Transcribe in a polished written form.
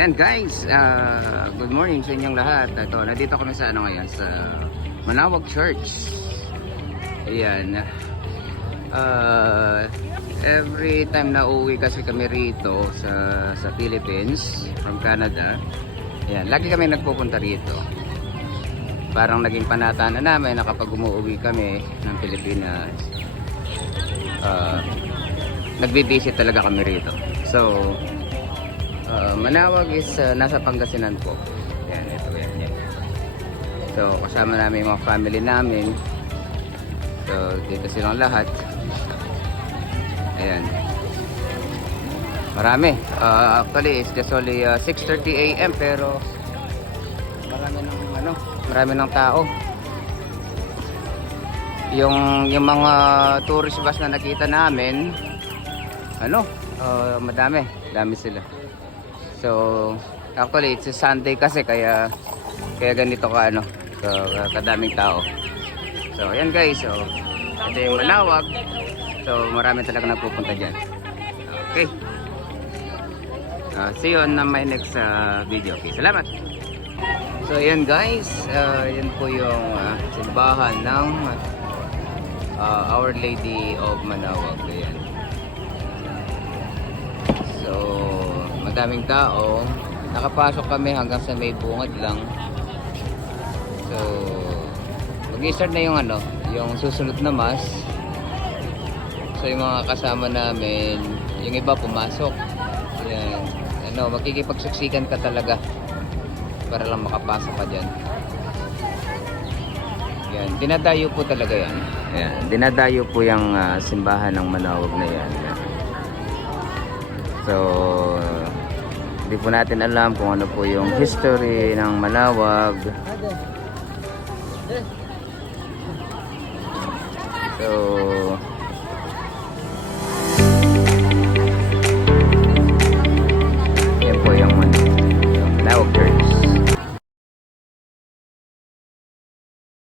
Ayan guys, good morning sa inyong lahat. Ito, nandito kami sa ngayon sa Manawag Church. Ayan. Every time na uwi kasi kami rito sa Philippines from Canada. Ayan, lagi kami nagpupunta rito. Parang naging panatana namin na kapag umuwi kami ng Pilipinas, nagbi-visit talaga kami rito. So Manawag is nasa Pangasinan po. Yan, ito yan. So kasama namin yung mga family namin. So dito silang lahat. Ayan. Marami. Actually it's just only 6:30 AM pero marami ng tao. Yung mga tourist bus na nakita namin, madami sila. So actually it's a Sunday kasi kaya ganito kadaming tao. So ayan guys, so ito yung Manawag. So marami talaga nagpupunta diyan. Okay. See you on my next video. Okay, salamat. So ayan guys, yan po yung simbahan ng Our Lady of Manawag. Ayan. So madaming tao. Nakapasok kami hanggang sa may bungad lang. So mag-start na yung susunod na mass. So yung mga kasama namin, yung iba pumasok. Ayan. Makikipagsuksikan ka talaga para lang makapasok ka dyan. Yan, dinadayo po talaga yan. Ayan, dinadayo po yung simbahan ng Manawag na yan. So hindi po natin alam kung ano po yung history ng Manawag. So